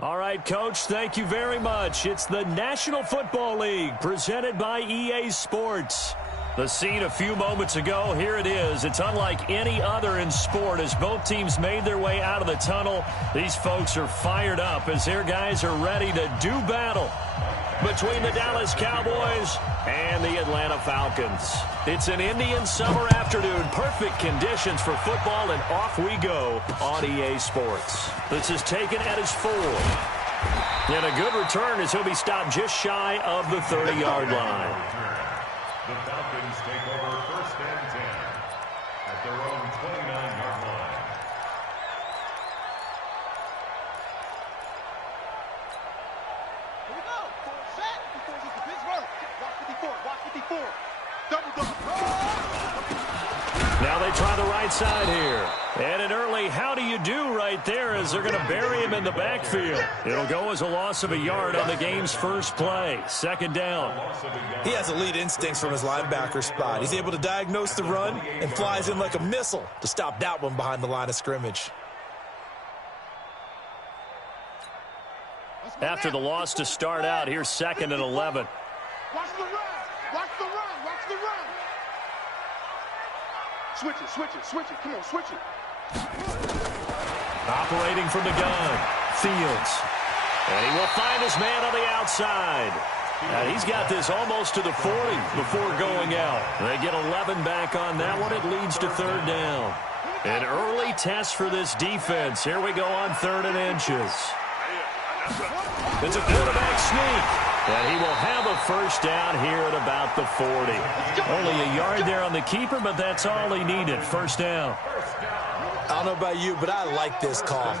All right, Coach, thank you very much. It's the National Football League presented by EA Sports. The scene a few moments ago, here it is. It's unlike any other in sport as both teams made their way out of the tunnel. These folks are fired up as their guys are ready to do battle between the Dallas Cowboys and the Atlanta Falcons. It's an Indian summer afternoon. Perfect conditions for football, and off we go on EA Sports. This is taken at his 4. And a good return as he'll be stopped just shy of the 30-yard line. The Falcons take over 1st and 10 at their own 29-yard line. Here we go. Full set. Before it's the Pittsburgh. Watch 54. Watch 54. Double dog. Now they try the right side here. And an early how do you do right there as they're going to bury him in the backfield. It'll go as a loss of a yard on the game's first play. 2nd down. He has elite instincts from his linebacker spot. He's able to diagnose the run and flies in like a missile to stop that one behind the line of scrimmage. After the loss to start out, here's 2nd and 11. Watch the run. Watch the run. Watch the run. Switch it. Switch it. Switch it. Come on, switch it. Operating from the gun, Fields. And he will find his man on the outside. And he's got this almost to the 40 before going out. They get 11 back on that one. It leads to 3rd down. An early test for this defense. Here we go on 3rd and inches. It's a quarterback sneak. And he will have a 1st down here at about the 40. Only a yard there on the keeper, but that's all he needed. 1st down. I don't know about you, but I like this call.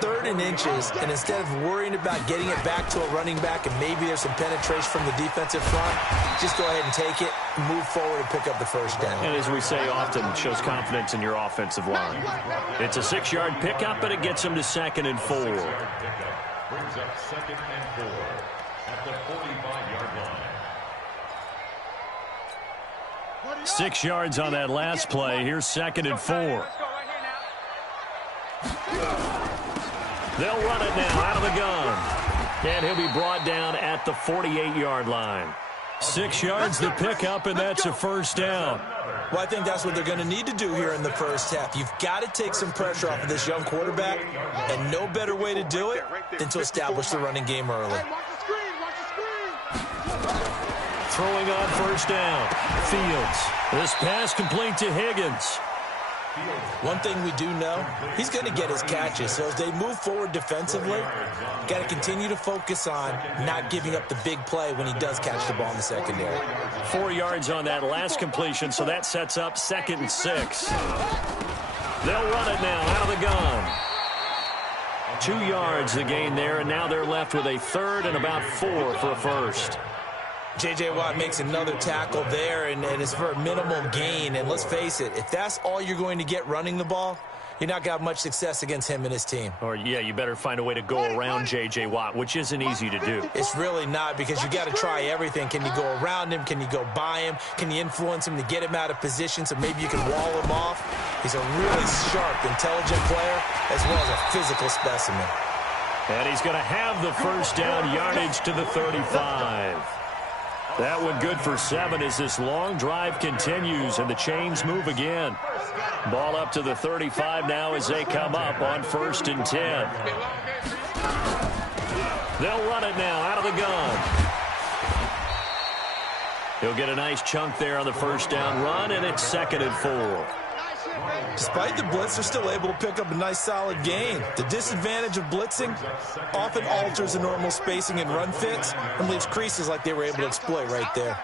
3rd and inches, and instead of worrying about getting it back to a running back and maybe there's some penetration from the defensive front, just go ahead and take it, move forward, and pick up the 1st down. And as we say often, it shows confidence in your offensive line. It's a 6-yard pickup, but it gets him to 2nd and 4. Brings up 2nd and 4 at the 45-yard line. 6 yards on that last play. Here's 2nd and 4. They'll run it now out of the gun. And he'll be brought down at the 48-yard line. 6 yards to pick up, and that's a 1st down. Well, I think that's what they're going to need to do here in the first half. You've got to take some pressure off of this young quarterback, and no better way to do it than to establish the running game early. Watch the screen. Watch the screen. Throwing on 1st down. Fields. This pass complete to Higgins. One thing we do know, he's going to get his catches. So as they move forward defensively, got to continue to focus on not giving up the big play when he does catch the ball in the secondary. 4 yards on that last completion, so that sets up 2nd and 6. They'll run it now out of the gun. 2 yards the gain there, and now they're left with a 3rd and about 4 for a 1st. J.J. Watt makes another tackle there, and it's for a minimal gain. And let's face it, if that's all you're going to get running the ball, you're not going to have much success against him and his team. Or, yeah, you better find a way to go around J.J. Watt, which isn't easy to do. It's really not, because you got to try everything. Can you go around him? Can you go by him? Can you influence him to get him out of position so maybe you can wall him off? He's a really sharp, intelligent player as well as a physical specimen. And he's going to have the 1st down, yardage to the 35. That one good for 7 as this long drive continues and the chains move again. Ball up to the 35 now as they come up on 1st and 10. They'll run it now out of the gun. He'll get a nice chunk there on the 1st down run, and it's 2nd and 4. Despite the blitz, they're still able to pick up a nice solid gain. The disadvantage of blitzing often alters the normal spacing and run fits and leaves creases like they were able to exploit right there.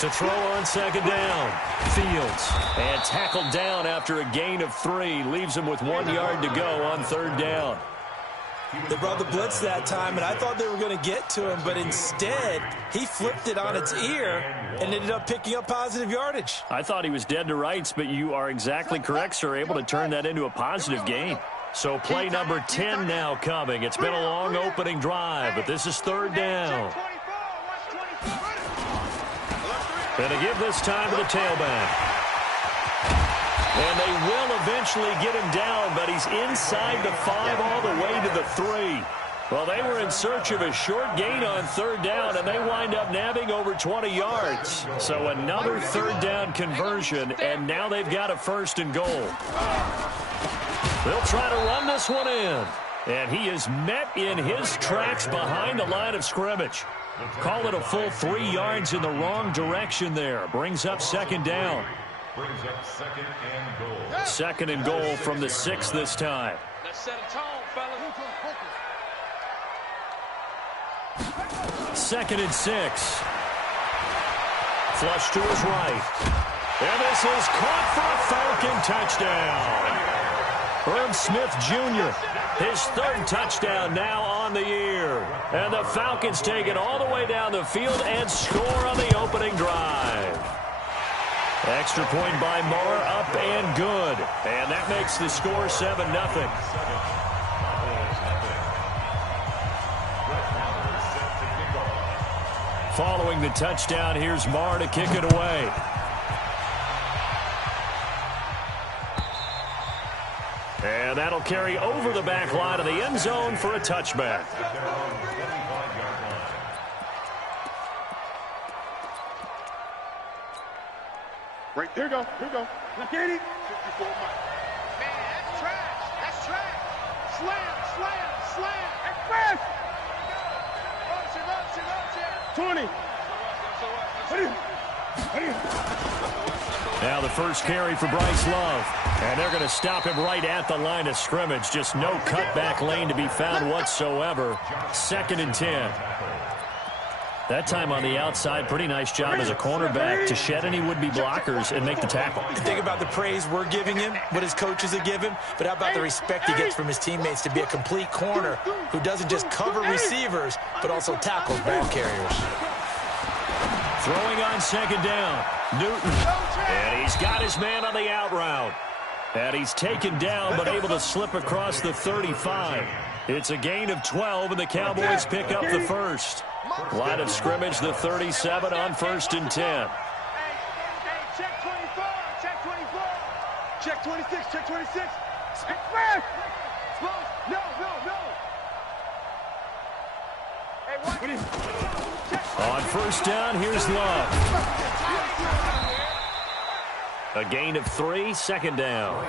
To throw on 2nd down, Fields. And tackled down after a gain of 3. Leaves him with 1 yard to go on 3rd down. They brought the blitz that time, and I thought they were going to get to him, but instead, he flipped it on its ear and ended up picking up positive yardage. I thought he was dead to rights, but you are exactly correct, sir, able to turn that into a positive gain. So play number 10 now coming. It's been a long opening drive, but this is 3rd down. And to give this time to the tailback. And they will eventually get him down, but he's inside the 5 all the way to the 3. Well, they were in search of a short gain on third down, and they wind up nabbing over 20 yards. So another third down conversion, and now they've got a 1st and goal. They'll try to run this one in. And he is met in his tracks behind the line of scrimmage. Call it a full 3 yards in the wrong direction there. Brings up 2nd down. Brings up 2nd and goal. 2nd and goal from the 6 this time. Let's set a tone, fellas. 2nd and 6. Flush to his right. And this is caught for a Falcon touchdown. Herb Smith Jr., his 3rd touchdown now on the year. And the Falcons take it all the way down the field and score on the opening drive. Extra point by Moore, up and good. And that makes the score 7-0. Following the touchdown, here's Marr to kick it away. And that'll carry over the back line of the end zone for a touchback. Right, here we go, here we go. Now get it. 54 Mike. Man, that's trash. That's trash. Slam, slam, slam. Express. 20. Now the first carry for Bryce Love. And they're going to stop him right at the line of scrimmage. Just no cutback lane to be found whatsoever. 2nd and 10. That time on the outside, pretty nice job as a cornerback to shed any would-be blockers and make the tackle. Think about the praise we're giving him, what his coaches have given him, but how about the respect he gets from his teammates to be a complete corner who doesn't just cover receivers, but also tackles ball carriers. Throwing on 2nd down, Newton. And he's got his man on the out route. And he's taken down, but able to slip across the 35. It's a gain of 12, and the Cowboys pick up the 1st. Line of scrimmage, the 37 on 1st and 10. Hey, check 24, check 24. Check 26, check 26. Express. No. Hey, what? On 1st down, here's Love. A gain of 3, 2nd down.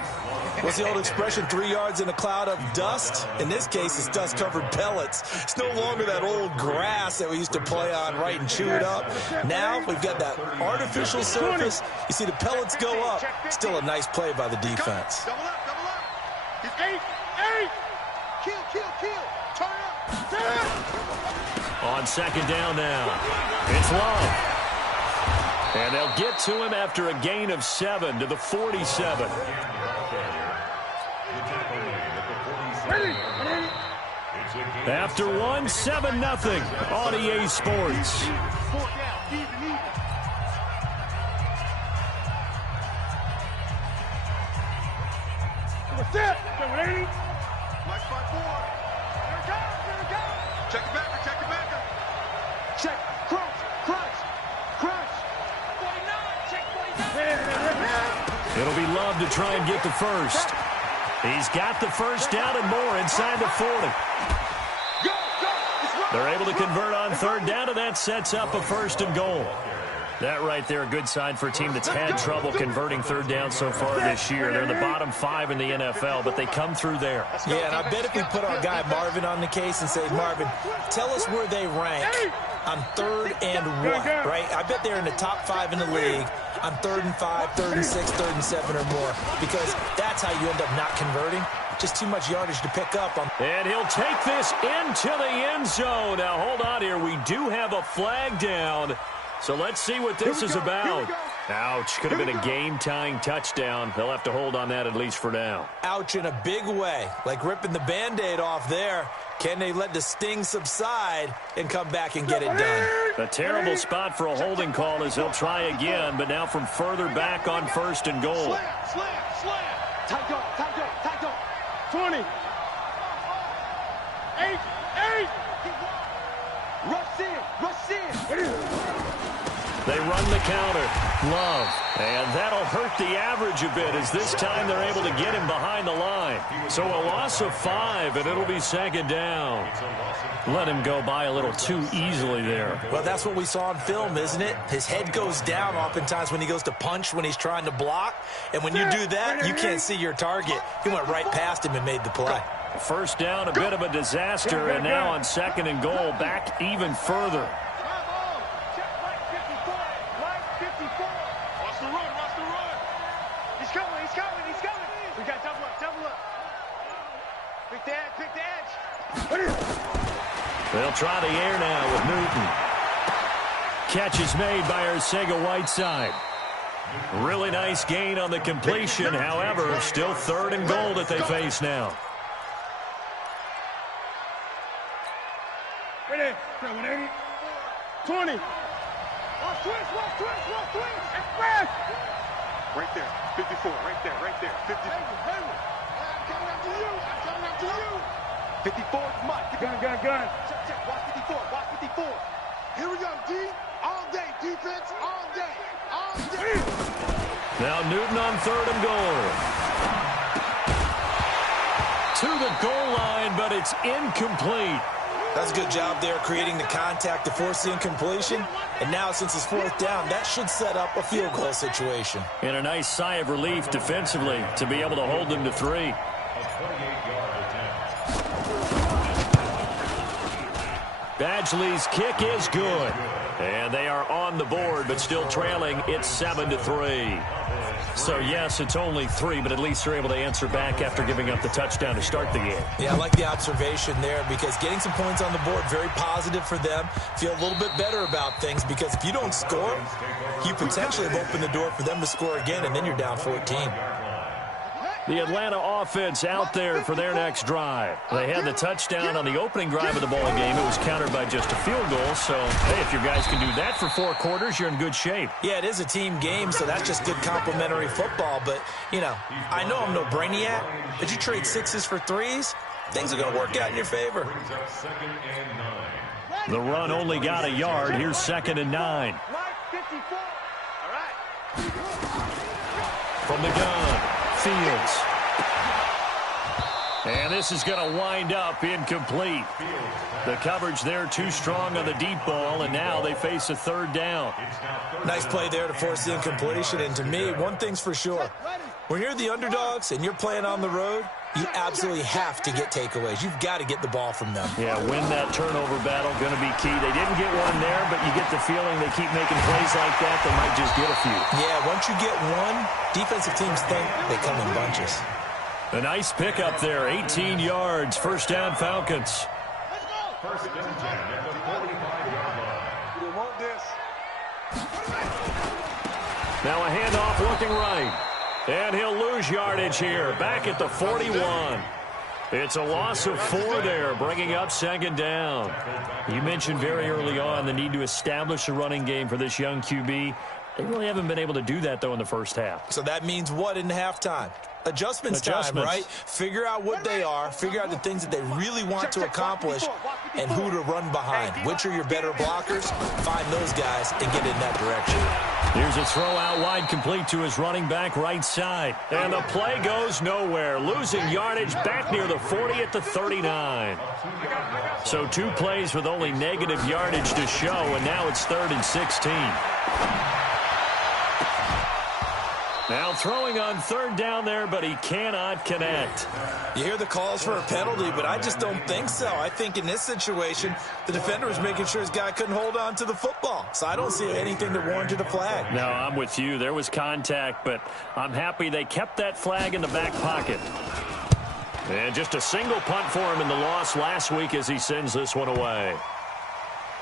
What's the old expression, 3 yards in a cloud of dust? In this case, it's dust-covered pellets. It's no longer that old grass that we used to play on, right, and chew it up. Now we've got that artificial surface. You see the pellets go up. Still a nice play by the defense. Double up. He's 8. Kill. Turn up. On 2nd down now, it's Love. And they'll get to him after a gain of 7 to the 47. After 1, 7-0 on EA Sports. Check, crunch. It'll be Love to try and get the 1st. He's got the 1st down and more inside the 40. They're able to convert on 3rd down, and that sets up a 1st and goal. That right there, a good sign for a team that's had trouble converting 3rd down so far this year. They're in the bottom 5 in the NFL, but they come through there. Yeah, and I bet if we put our guy Marvin on the case and say, Marvin, tell us where they rank on 3rd and 1, right? I bet they're in the top 5 in the league on 3rd and 5, 3rd and 6, 3rd and 7 or more, because that's how you end up not converting. Just too much yardage to pick up on. And he'll take this into the end zone. Now, hold on here. We do have a flag down. So let's see what this is about. Ouch. Could have been a game-tying touchdown. They'll have to hold on that at least for now. Ouch in a big way. Like ripping the Band-Aid off there. Can they let the sting subside and come back and get it done? A terrible spot for a holding call as he'll try again, but now from further back on 1st and goal. Slam. Tight go. 20. 8. Rush in. They run the counter. Love. And that'll hurt the average a bit as this time they're able to get him behind the line. So a loss of 5, and it'll be second down. Let him go by a little too easily there. Well, that's what we saw on film, isn't it? His head goes down oftentimes when he goes to punch, when he's trying to block. And when you do that, you can't see your target. He went right past him and made the play. First down, a bit of a disaster, and now on 2nd and goal, back even further. They'll try the air now with Newton. Catch is made by Arcega-Whiteside. Really nice gain on the completion. However, still 3rd and goal that they face now. Ready? 180. 20. Watch twist. Express. Right there. 54. Right there. 50. I'm coming after you. 54, Mike. Gun. Check. Watch 54. Here we go, D. All day. Defense, all day. Now Newton on 3rd and goal. To the goal line, but it's incomplete. That's a good job there creating the contact to force the incompletion. And now since it's 4th down, that should set up a field goal situation. And a nice sigh of relief defensively to be able to hold them to 3. Badgley's kick is good. And they are on the board, but still trailing. It's 7-3. So, yes, it's only 3, but at least they're able to answer back after giving up the touchdown to start the game. Yeah, I like the observation there because getting some points on the board, very positive for them. Feel a little bit better about things because if you don't score, you potentially have opened the door for them to score again, and then you're down 14. The Atlanta offense out there for their next drive. They had the touchdown on the opening drive of the ball game. It was countered by just a field goal. So, hey, if your guys can do that for 4 quarters, you're in good shape. Yeah, it is a team game, so that's just good complimentary football. But, you know, I know I'm no brainiac, but you trade 6s for 3s, things are going to work out in your favor. The run only got a yard. Here's 2nd and 9. From the gun. Fields. And this is going to wind up incomplete. The coverage there too strong on the deep ball, and now they face a 3rd down. Nice play there to force the incompletion, and to me, one thing's for sure. When you're the underdogs and you're playing on the road, you absolutely have to get takeaways. You've got to get the ball from them. Yeah, win that turnover battle, going to be key. They didn't get one there, but you get the feeling they keep making plays like that, they might just get a few. Yeah, once you get one, defensive teams think they come in bunches. A nice pickup there, 18 yards, 1st down Falcons. First and 10 at the 45-yard line. We want this. Now a handoff looking right. And he'll lose yardage here, back at the 41. It's a loss of 4 there, bringing up 2nd down. You mentioned very early on the need to establish a running game for this young QB. They really haven't been able to do that, though, in the first half. So that means what in halftime? Adjustments time, right? Figure out what they are, figure out the things that they really want to accomplish, and who to run behind. Which are your better blockers? Find those guys and get in that direction. Here's a throw out wide, complete to his running back right side. And the play goes nowhere. Losing yardage back near the 40 at the 39. So 2 plays with only negative yardage to show, and now it's 3rd and 16. Now throwing on 3rd down there, but he cannot connect. You hear the calls for a penalty, but I just don't think so. I think in this situation, the defender was making sure his guy couldn't hold on to the football. So I don't see anything that warranted a flag. No, I'm with you. There was contact, but I'm happy they kept that flag in the back pocket. And just a single punt for him in the loss last week as he sends this one away.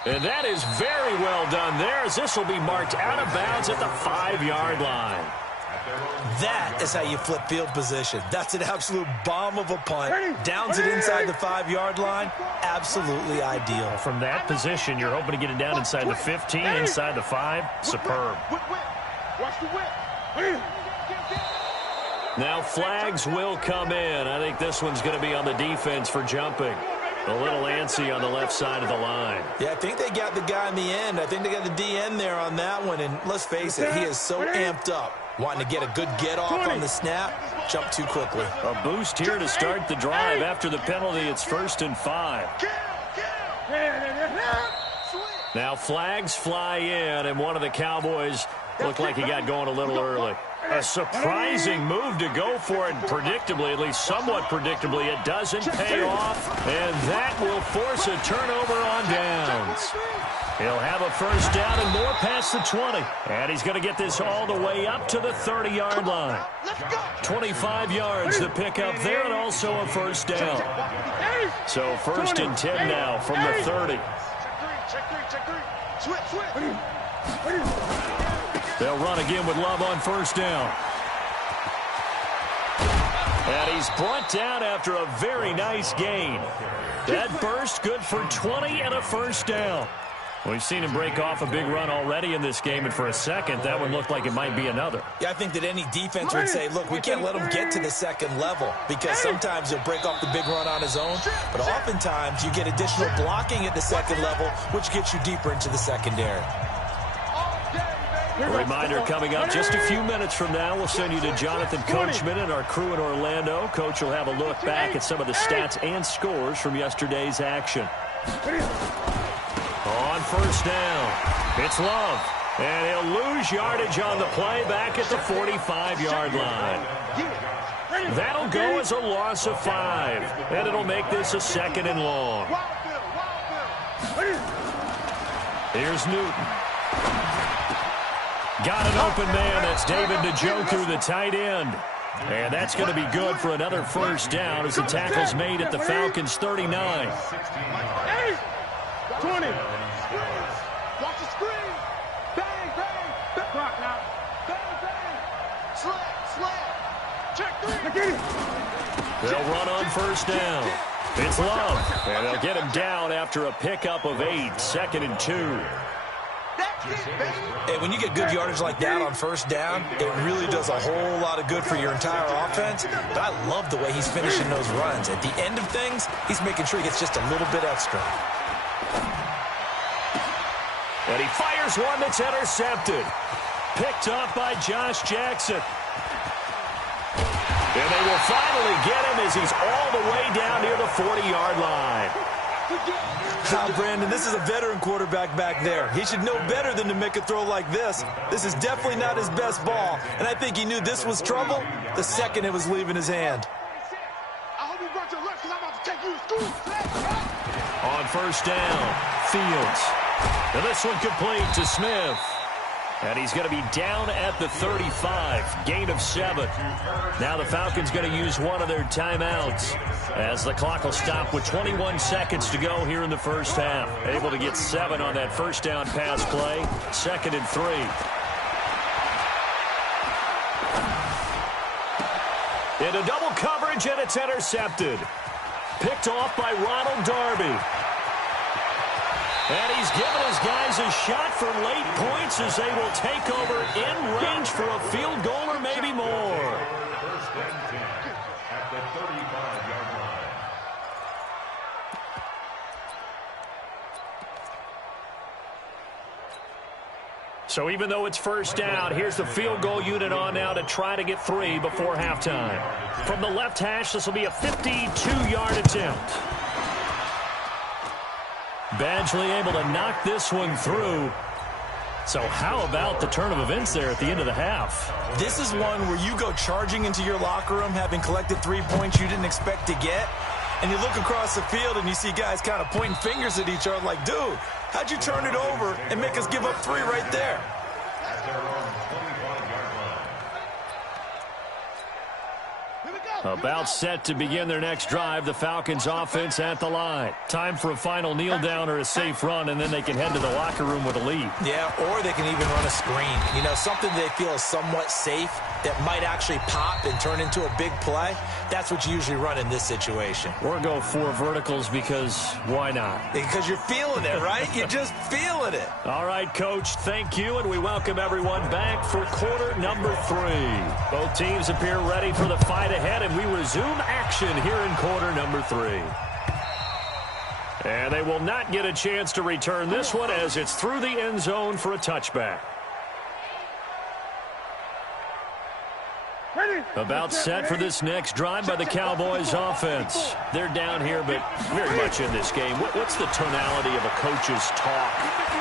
And that is very well done there, as this will be marked out of bounds at the 5-yard line. That is how you flip field position. That's an absolute bomb of a punt. Downs it inside the 5-yard line. Absolutely ideal. From that position, you're hoping to get it down inside the 15, inside the 5. Superb. Watch the whip. Now flags will come in. I think this one's going to be on the defense for jumping. A little antsy on the left side of the line. Yeah, I think they got the guy in the end. I think they got the DN there on that one. And let's face it, he is so amped up, wanting to get a good get-off on the snap, jump too quickly. A boost here to start the drive after the penalty. It's 1st and 5. Now flags fly in, and one of the Cowboys looked like he got going a little early. A surprising move to go for it, predictably, at least somewhat predictably. It doesn't pay off, and that will force a turnover on downs. He'll have a 1st down and more past the 20. And he's going to get this all the way up to the 30-yard line. 25 yards to pick up there, and also a 1st down. So 1st and 10 now from the 30. They'll run again with Love on 1st down. And he's brought down after a very nice gain. That burst good for 20 and a 1st down. We've seen him break off a big run already in this game, and for a second, that one looked like it might be another. Yeah, I think that any defense would say, look, we can't let him get to the 2nd level, because sometimes he'll break off the big run on his own, but oftentimes you get additional blocking at the 2nd level, which gets you deeper into the secondary. A reminder coming up just a few minutes from now. We'll send you to Jonathan Coachman and our crew in Orlando. Coach will have a look back at some of the stats and scores from yesterday's action. On 1st down, it's Love. And he'll lose yardage on the play back at the 45-yard line. That'll go as a loss of 5. And it'll make this a 2nd and long. Here's Newton. Got an open man. That's David Njoku, the tight end. And that's going to be good for another 1st down as the tackle's made at the Falcons' 39. 20. Watch the screen. Bang, bang. Clock now. Bang, bang. Slap. Check 3. They'll run on 1st down. It's Love. And they'll get him down after a pickup of 8. 2nd and 2. Hey, when you get good yardage like that on 1st down, it really does a whole lot of good for your entire offense. But I love the way he's finishing those runs. At the end of things, he's making sure he gets just a little bit extra. And he fires one that's intercepted. Picked off by Josh Jackson. And they will finally get him as he's all the way down near the 40-yard line. Now, Brandon, this is a veteran quarterback back there. He should know better than to make a throw like this. This is definitely not his best ball, and I think he knew this was trouble the second it was leaving his hand. I hope you brought your lunch because I'm about to take you to school. On 1st down, Fields. And this one complete to Smith. And he's going to be down at the 35. Gain of 7. Now the Falcons going to use one of their timeouts as the clock will stop with 21 seconds to go here in the 1st half. Able to get 7 on that 1st down pass play. 2nd and 3. Into double coverage, and it's intercepted. Picked off by Ronald Darby. And he's given his guys a shot for late points as they will take over in range for a field goal or maybe more. 1st and 10 at the 35-yard line. So even though it's 1st down, here's the field goal unit on now to try to get 3 before halftime. From the left hash, this will be a 52-yard attempt. Badgley able to knock this one through. So how about the turn of events there at the end of the half? This is one where you go charging into your locker room having collected 3 points you didn't expect to get, and you look across the field and you see guys kind of pointing fingers at each other like, dude, how'd you turn it over and make us give up 3 right there? At their own 25-yard line. About set to begin their next drive, the Falcons offense at the line. Time for a final kneel down or a safe run, and then they can head to the locker room with a lead. Yeah, or they can even run a screen. You know, something they feel is somewhat safe that might actually pop and turn into a big play. That's what you usually run in this situation. Or go 4 verticals because why not? Because you're feeling it, right? You're just feeling it. All right, Coach, thank you, and we welcome everyone back for quarter number 3. Both teams appear ready for the fight ahead, and we resume action here in quarter number 3. And they will not get a chance to return this one as it's through the end zone for a touchback. About set for this next drive by the Cowboys offense. They're down here, but very much in this game. What's the tonality of a coach's talk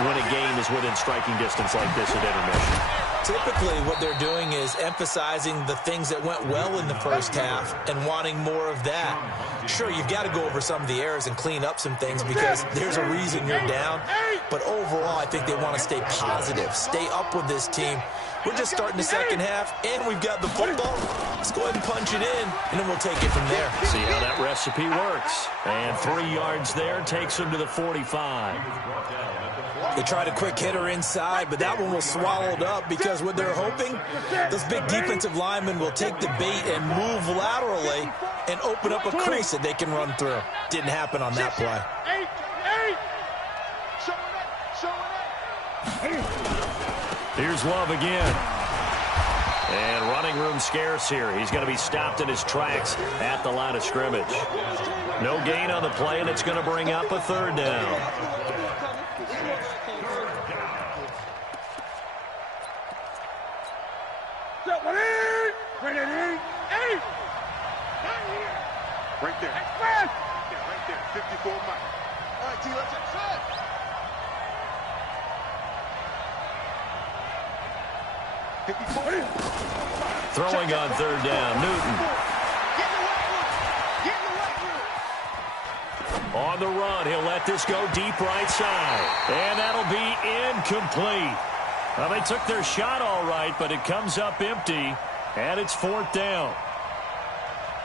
when a game is within striking distance like this at intermission? Typically, what they're doing is emphasizing the things that went well in the first half and wanting more of that. Sure, you've got to go over some of the errors and clean up some things because there's a reason you're down. But overall, I think they want to stay positive, stay up with this team. We're just starting the second half, and we've got the football. Let's go ahead and punch it in, and then we'll take it from there. See how that recipe works. And 3 yards there takes them to the 45. They tried a quick hitter inside, but that one was swallowed up because what they're hoping, those big defensive linemen will take the bait and move laterally and open up a crease that they can run through. Didn't happen on that play. Here's Love again. And running room scarce here. He's going to be stopped in his tracks at the line of scrimmage. No gain on the play, and it's going to bring up a third down. Right there. Right there. 54 Mike. All right, T, let's set. Throwing on third down, Newton. On the run, he'll let this go deep right side. And that'll be incomplete. Well, they took their shot all right, but it comes up empty, and it's fourth down.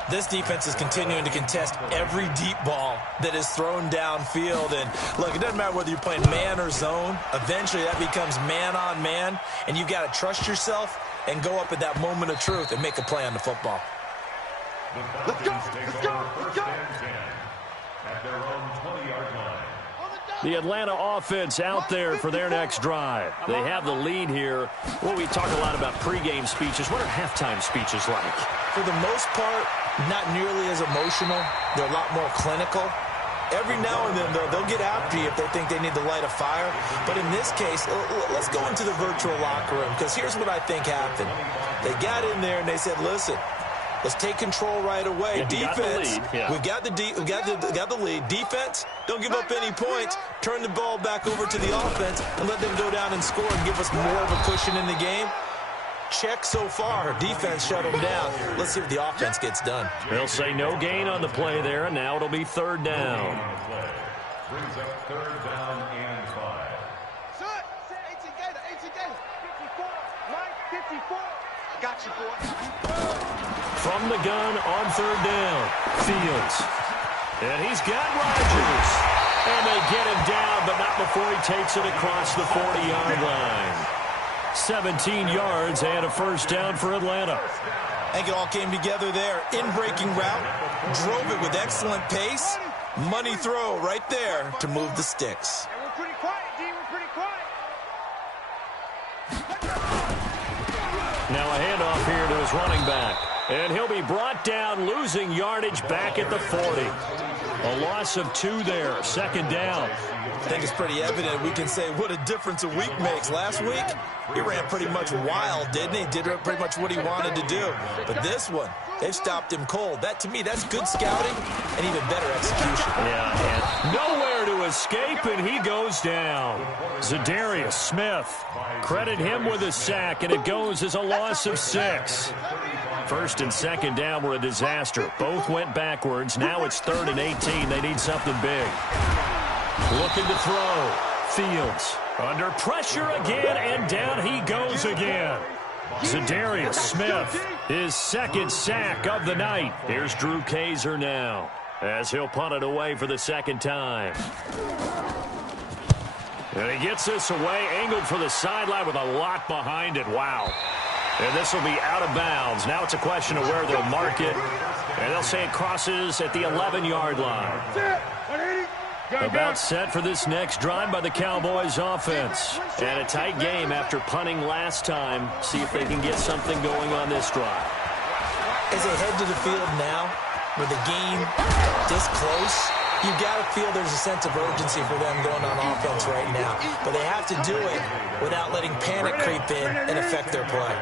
This defense is continuing to contest every deep ball that is thrown downfield. And, look, it doesn't matter whether you're playing man or zone. Eventually, that becomes man-on-man, and you've got to trust yourself and go up at that moment of truth and make a play on the football. Let's go. Let's go. Let's go. At their own 20-yard line. The Atlanta offense out there for their next drive. They have the lead here. Well, we talk a lot about pregame speeches. What are halftime speeches like? For the most part, not nearly as emotional. They're a lot more clinical. Every now and then, though, they'll get after you if they think they need to light a fire. But in this case, let's go into the virtual locker room, because here's what I think happened. They got in there and they said, listen, let's take control right away. Yeah, defense, yeah. we've got the lead. Defense, don't give up any points. Turn the ball back over to the offense and let them go down and score and give us more of a cushion in the game. Check so far. Defense shut them down. Let's see what the offense gets done. They'll say no gain on the play there, and now it'll be third down. Brings up third down and 5. 54. Mike, 54. Got you, boy. From the gun on third down, Fields. And he's got Rodgers. And they get him down, but not before he takes it across the 40-yard line. 17 yards and a first down for Atlanta. I think it all came together there. In-breaking route, drove it with excellent pace. Money throw right there to move the sticks. And we're pretty quiet, D. We're pretty quiet. Now a handoff here to his running back. And he'll be brought down, losing yardage back at the 40. A loss of 2 there, second down. I think it's pretty evident. We can say what a difference a week makes. Last week, he ran pretty much wild, didn't he? Did pretty much what he wanted to do. But this one, they've stopped him cold. That, to me, that's good scouting and even better execution. Yeah, and nowhere to escape, and he goes down. Za'Darius Smith, credit him with a sack, and it goes as a loss of 6. First and second down were a disaster. Both went backwards. Now it's 3rd and 18. They need something big. Looking to throw. Fields under pressure again, and down he goes again. Za'Darius Smith, his second sack of the night. Here's Drew Kaiser now, as he'll punt it away for the second time. And he gets this away, angled for the sideline with a lot behind it. Wow. And this will be out of bounds. Now it's a question of where they'll mark it. And they'll say it crosses at the 11-yard line. About set for this next drive by the Cowboys offense. And a tight game after punting last time. See if they can get something going on this drive. As they head to the field now, with the game this close, You've got to feel there's a sense of urgency for them going on offense right now. But they have to do it without letting panic creep in and affect their play.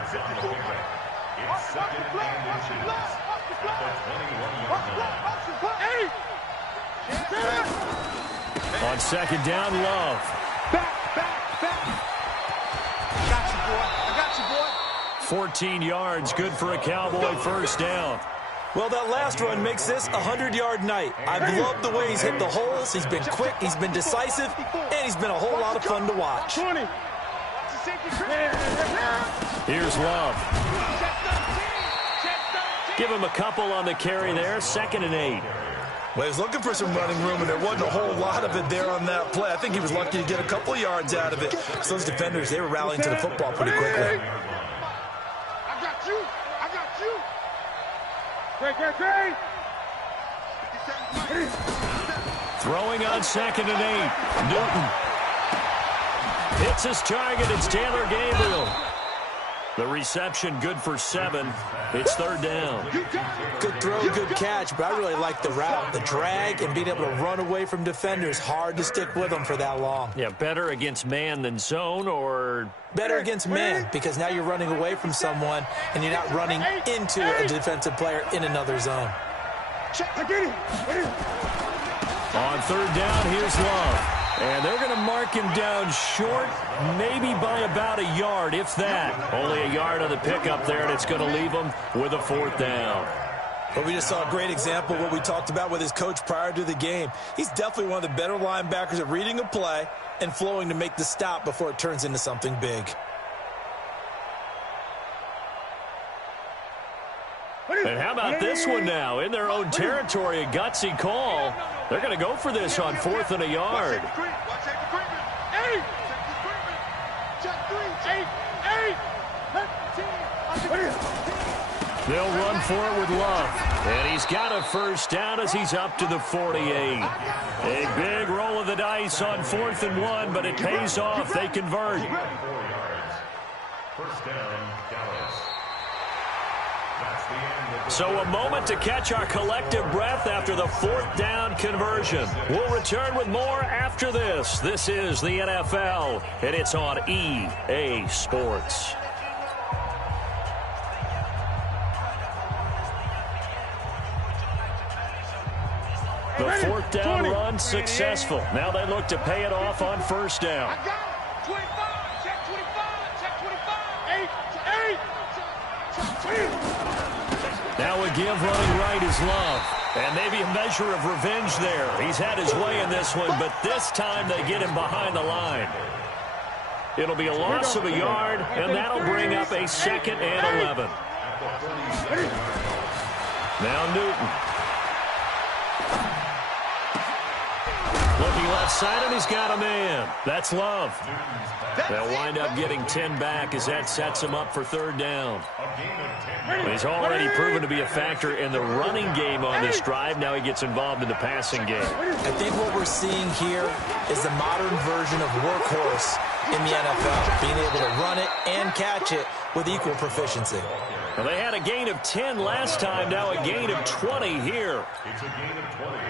It's second and inches at the 21-yard line. On second down, Love. Back. I got you, boy. 14 yards, good for a Cowboy first down. Well, that last run makes this a 100-yard night. I've loved the way he's hit the holes. He's been quick, he's been decisive, and he's been a whole lot of fun to watch. 20. Here's Love. Give him a couple on the carry there, 2nd and 8. Well, he was looking for some running room, and there wasn't a whole lot of it there on that play. I think he was lucky to get a couple of yards out of it. So those defenders, they were rallying to the football pretty quickly. I got you. Great. Throwing on 2nd and 8. Newton. Hits his target. It's Taylor Gabriel. The reception good for 7. It's 3rd down. Good throw, good catch, but I really like the route, the drag, and being able to run away from defenders. Hard to stick with them for that long. Yeah, better against man than zone, or better against man, because now you're running away from someone and you're not running into a defensive player in another zone. On 3rd down, here's Love. And they're going to mark him down short, maybe by about a yard, if that. Only a yard on the pickup there, and it's going to leave him with a 4th down. But we just saw a great example of what we talked about with his coach prior to the game. He's definitely one of the better linebackers at reading a play and flowing to make the stop before it turns into something big. And how about this one now? In their own territory, a gutsy call. They're going to go for this on 4th and a yard. They'll run for it with Love. And he's got a first down as he's up to the 48. A big roll of the dice on 4th and 1, but it pays off. They convert. 4 yards. First down, Dallas. So a moment to catch our collective breath after the 4th down conversion. We'll return with more after this. This is the NFL, and it's on EA Sports. The 4th down run successful. Now they look to pay it off on 1st down. Now a give running right is Love. And maybe a measure of revenge there. He's had his way in this one, but this time they get him behind the line. It'll be a loss of a yard, and that'll bring up a 2nd and 11. Now Newton. Looking left side, and he's got a man. That's Love. They'll wind up getting 10 back as that sets him up for 3rd down. He's already proven to be a factor in the running game on this drive. Now he gets involved in the passing game. I think what we're seeing here is the modern version of workhorse in the NFL, being able to run it and catch it with equal proficiency. Well, they had a gain of 10 last time, now a gain of 20 here.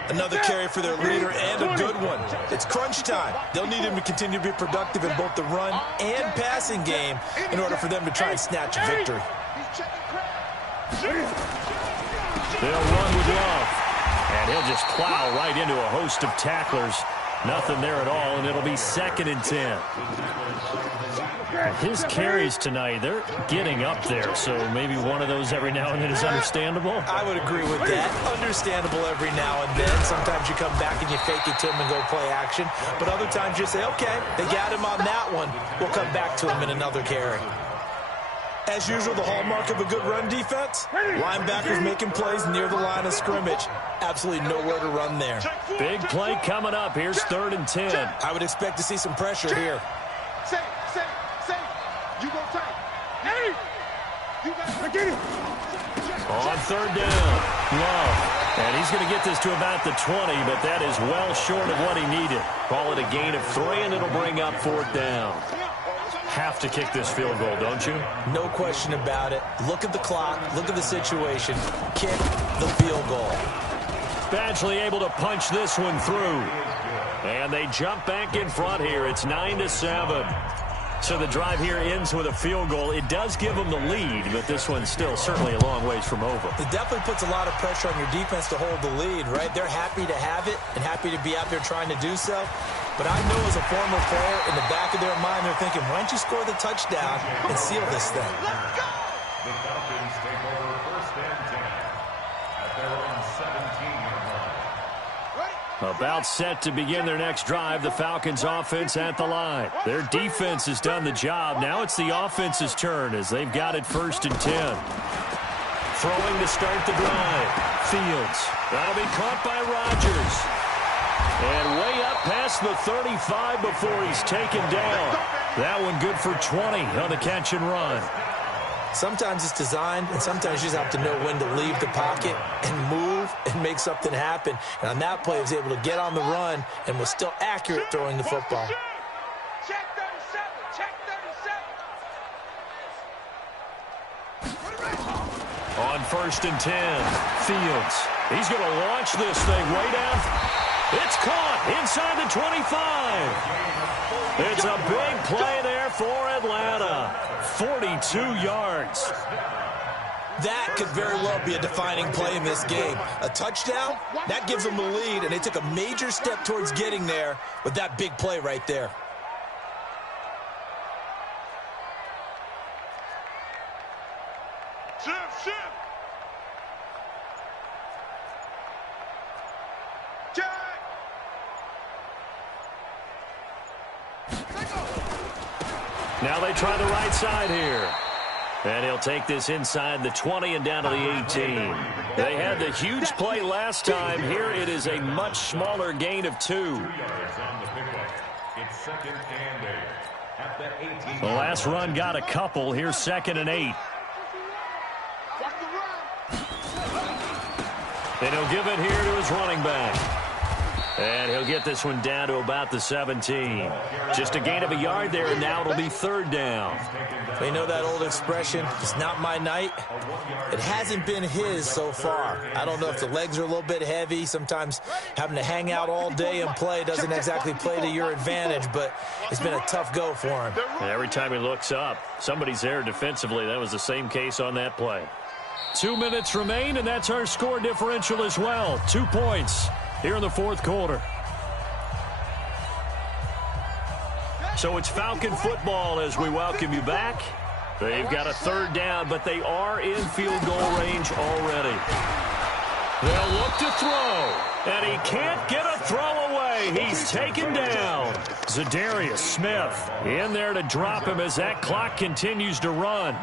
Another carry for their leader and a good one. It's crunch time. They'll need him to continue to be productive in both the run and passing game in order for them to try and snatch a victory. They'll run with Love, and he'll just plow right into a host of tacklers. Nothing there at all, and it'll be 2nd and 10. His carries tonight, they're getting up there, so maybe one of those every now and then is understandable. I would agree with that. Understandable every now and then. Sometimes you come back and you fake it to him and go play action, but other times you say, okay, they got him on that one. We'll come back to him in another carry. As usual, the hallmark of a good run defense, linebackers making plays near the line of scrimmage. Absolutely nowhere to run there. Big play coming up. Here's 3rd and 10. I would expect to see some pressure here. You go tight. Hey! You got to get it. On 3rd down, Love. And he's going to get this to about the 20, but that is well short of what he needed. Call it a gain of 3, and it'll bring up 4th down. Have to kick this field goal, don't you? No question about it. Look at the clock. Look at the situation. Kick the field goal. Badgley able to punch this one through. And they jump back in front here. It's 9-7. So the drive here ends with a field goal. It does give them the lead, but this one's still certainly a long ways from over. It definitely puts a lot of pressure on your defense to hold the lead, right? They're happy to have it and happy to be out there trying to do so. But I know as a former player, in the back of their mind, they're thinking, why don't you score the touchdown and seal this thing? Let's go! The Falcons take over first and 10 at their own 17-yard line. About set to begin their next drive. The Falcons offense at the line. Their defense has done the job. Now it's the offense's turn as they've got it first and 10. Throwing to start the drive. Fields. That'll be caught by Rodgers. And way up past the 35 before he's taken down. That one good for 20 on the catch and run. Sometimes it's designed, and sometimes you just have to know when to leave the pocket and move and make something happen. And on that play, he was able to get on the run and was still accurate throwing the football. Check 37. Check 37. On first and 10, Fields. He's going to launch this thing way down. It's caught inside the 25. It's a big play there for Atlanta. 42 yards. That could very well be a defining play in this game. A touchdown, that gives them the lead, and they took a major step towards getting there with that big play right there. Shift. Now they try the right side here. And he'll take this inside the 20 and down to the 18. They had the huge play last time. Here it is a much smaller gain of 2. 2 yards on the pickup. It's second and 8 at the 18. The last run got a couple. Here's second and 8. And he'll give it here to his running back. And he'll get this one down to about the 17. Just a gain of a yard there, and now it'll be third down. You know that old expression, it's not my night? It hasn't been his so far. I don't know if the legs are a little bit heavy. Sometimes having to hang out all day and play doesn't exactly play to your advantage, but it's been a tough go for him. Every time he looks up, somebody's there defensively. That was the same case on that play. 2 minutes remain, and that's our score differential as well. 2 points here in the fourth quarter. So it's Falcon football as we welcome you back. They've got a third down, but they are in field goal range already. They'll look to throw, and he can't get a throw away. He's taken down. Zadarius Smith in there to drop him as that clock continues to run.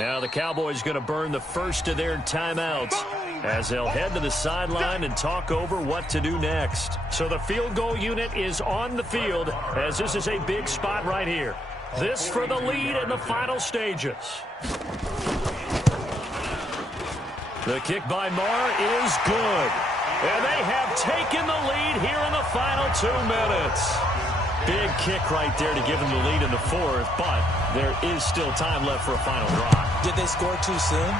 Now the Cowboys going to burn the first of their timeouts as they'll head to the sideline and talk over what to do next. So the field goal unit is on the field as this is a big spot right here. This for the lead in the final stages. The kick by Marr is good. And they have taken the lead here in the final 2 minutes. Big kick right there to give them the lead in the fourth, but there is still time left for a final drive. Did they score too soon?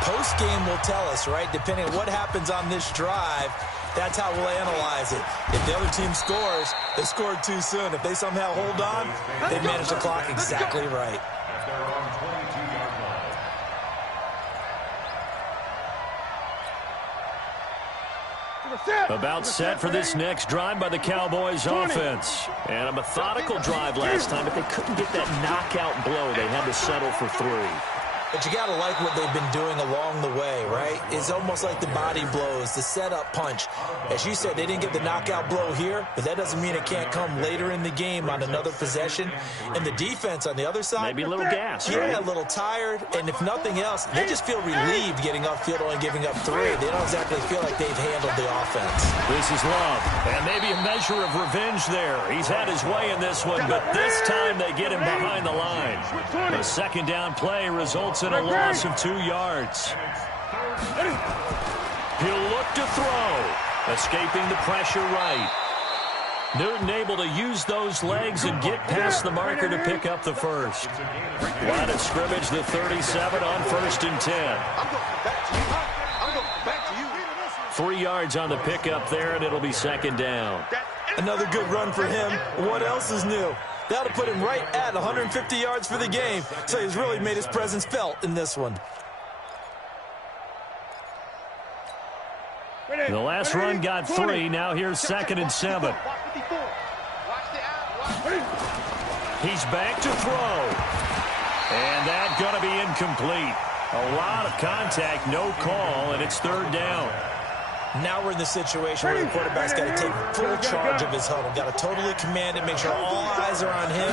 Post-game will tell us, right? Depending on what happens on this drive, that's how we'll analyze it. If the other team scores, they scored too soon. If they somehow hold on, they manage the clock exactly right. At their own 22-yard line. About set for this next drive by the Cowboys offense. And a methodical drive last time, but they couldn't get that knockout blow. They had to settle for 3. But you got to like what they've been doing along the way, right? It's almost like the body blows, the setup punch. As you said, they didn't get the knockout blow here, but that doesn't mean it can't come later in the game on another possession. And the defense on the other side, maybe a little gas, yeah, right? A little tired. And if nothing else, they just feel relieved getting upfield only giving up 3. They don't exactly feel like they've handled the offense. This is Love, and maybe a measure of revenge there. He's had his way in this one, but this time they get him behind the line. A second down play results in a loss of 2 yards. He'll look to throw, escaping the pressure right. Newton able to use those legs and get past the marker to pick up the first. Line of scrimmage, the 37 on first and 10. 3 yards on the pickup there, and it'll be second down. Another good run for him. What else is new? That'll put him right at 150 yards for the game, so he's really made his presence felt in this one. The last run got 3. Now here's 2nd and 7. He's back to throw. And that's going to be incomplete. A lot of contact, no call, and it's 3rd down. Now we're in the situation where the quarterback's got to take full charge of his huddle. Got to totally command it, make sure all eyes are on him.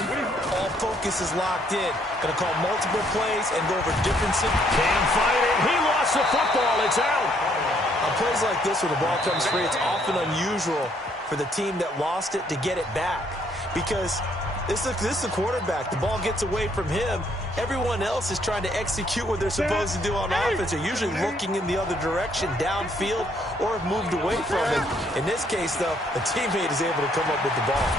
All focus is locked in. Going to call multiple plays and go over different situations. Can't fight it. He lost the football. It's out. On plays like this where the ball comes free, it's often unusual for the team that lost it to get it back. Because this is the quarterback. The ball gets away from him. Everyone else is trying to execute what they're supposed to do on offense. They're usually looking in the other direction, downfield, or have moved away from him. In this case, though, a teammate is able to come up with the ball.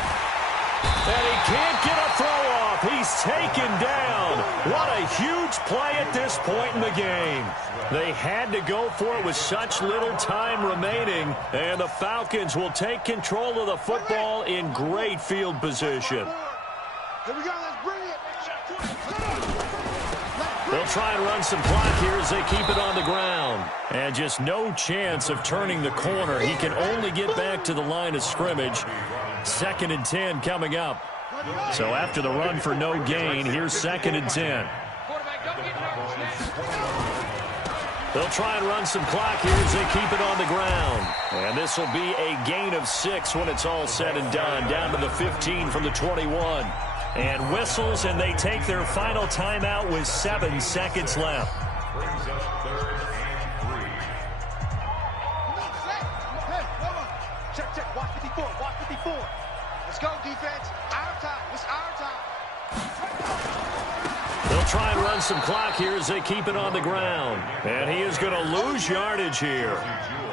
And he can't get a throw off. He's taken down. What a huge play at this point in the game. They had to go for it with such little time remaining, and the Falcons will take control of the football in great field position. Here we go, let's bring it. They'll try and run some clock here as they keep it on the ground. And just no chance of turning the corner. He can only get back to the line of scrimmage. 2nd and 10 coming up. So after the run for no gain, here's 2nd and 10. They'll try and run some clock here as they keep it on the ground. And this will be a gain of 6 when it's all said and done. Down to the 15 from the 21. And whistles, and they take their final timeout with 7 seconds left. Brings us 3rd and 3. Check. Watch 54. Watch 54. Let's go, defense. Our time. It's our time. They'll try and run some clock here as they keep it on the ground. And he is going to lose yardage here.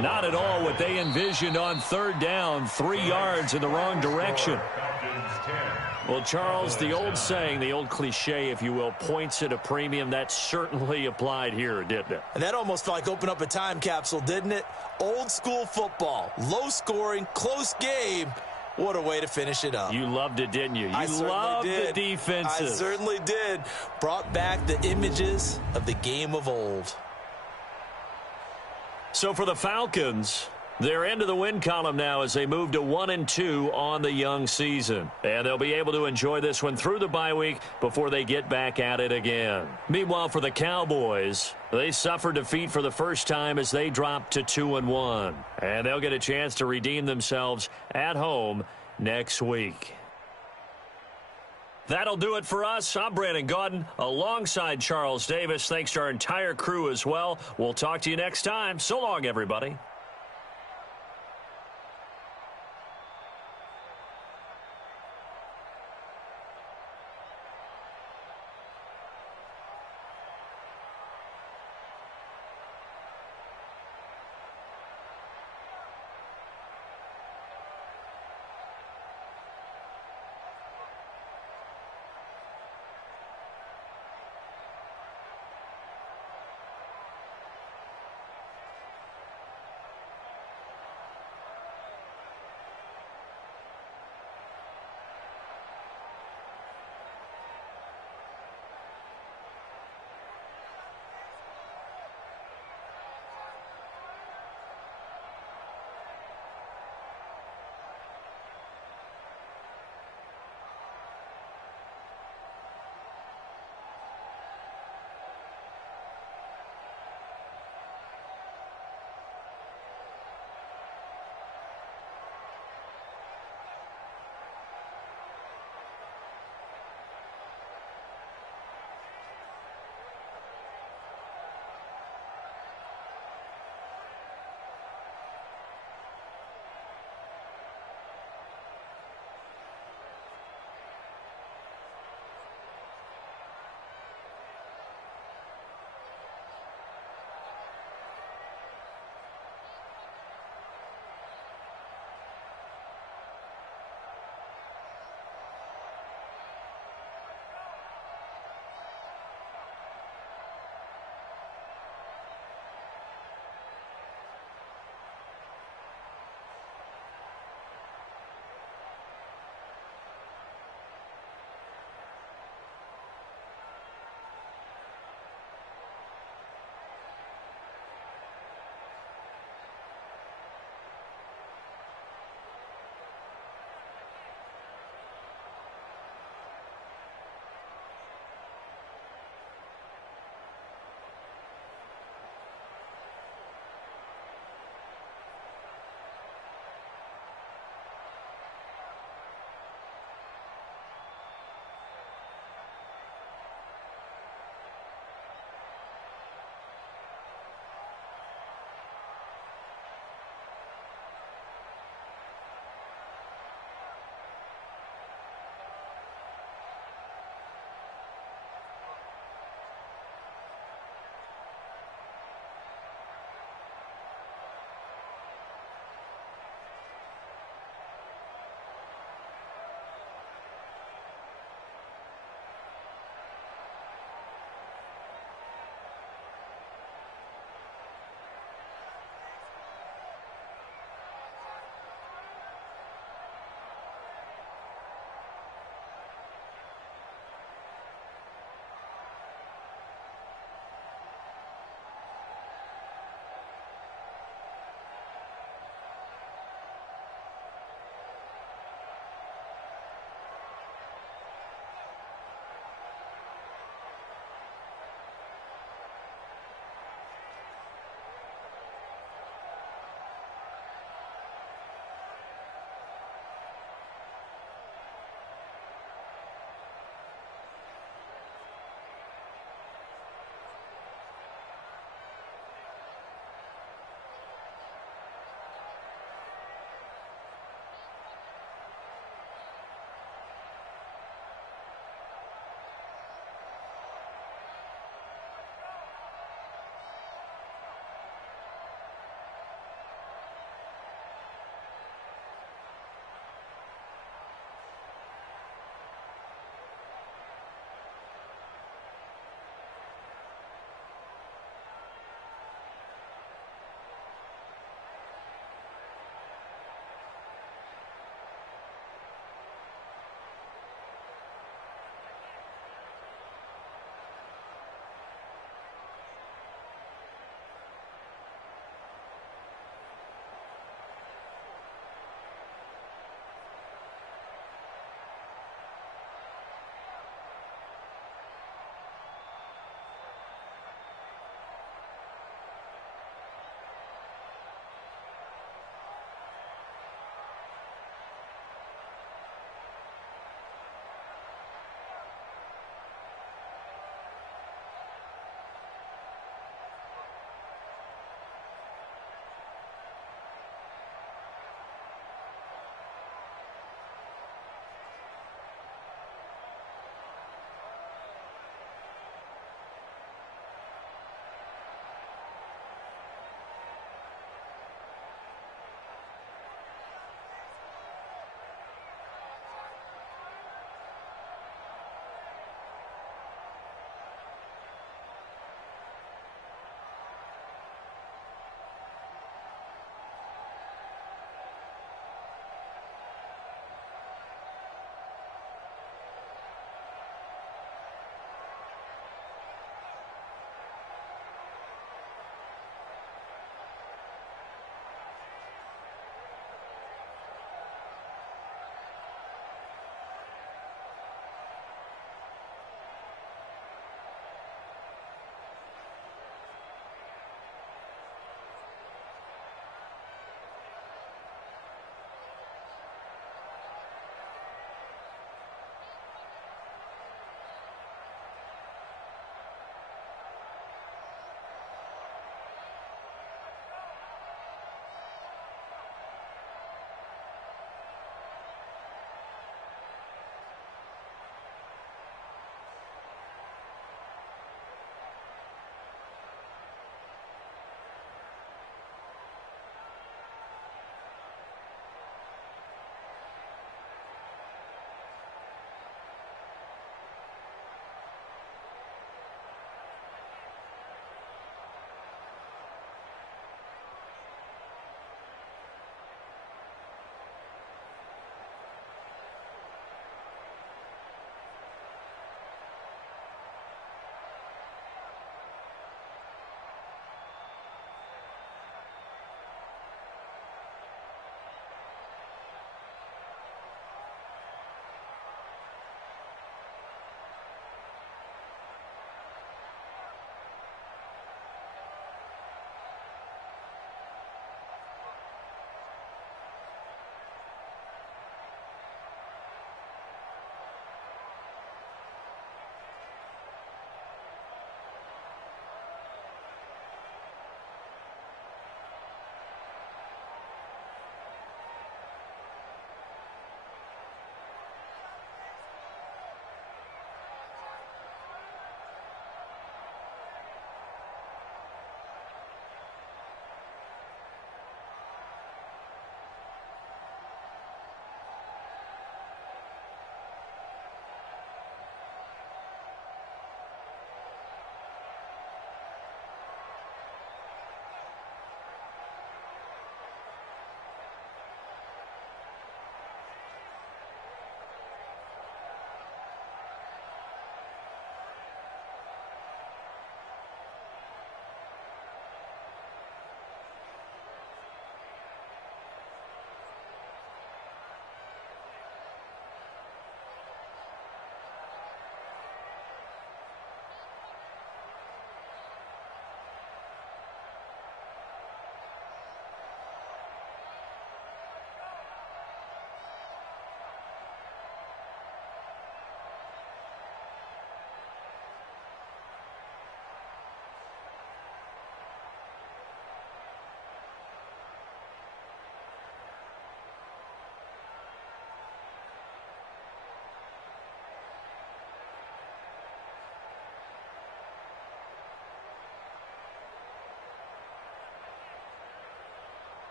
Not at all what they envisioned on 3rd down. 3 yards in the wrong direction. Well, Charles, the old saying, the old cliche, if you will, points at a premium, that certainly applied here, didn't it? And that almost felt like opened up a time capsule, didn't it? Old school football, low scoring, close game. What a way to finish it up. You loved it, didn't you? I loved did. the defenses. I certainly did. Brought back the images of the game of old. So for the Falcons, they're into the win column now as they move to 1-2 on the young season. And they'll be able to enjoy this one through the bye week before they get back at it again. Meanwhile, for the Cowboys, they suffered defeat for the first time as they dropped to 2-1. And they'll get a chance to redeem themselves at home next week. That'll do it for us. I'm Brandon Gaudin alongside Charles Davis. Thanks to our entire crew as well. We'll talk to you next time. So long, everybody.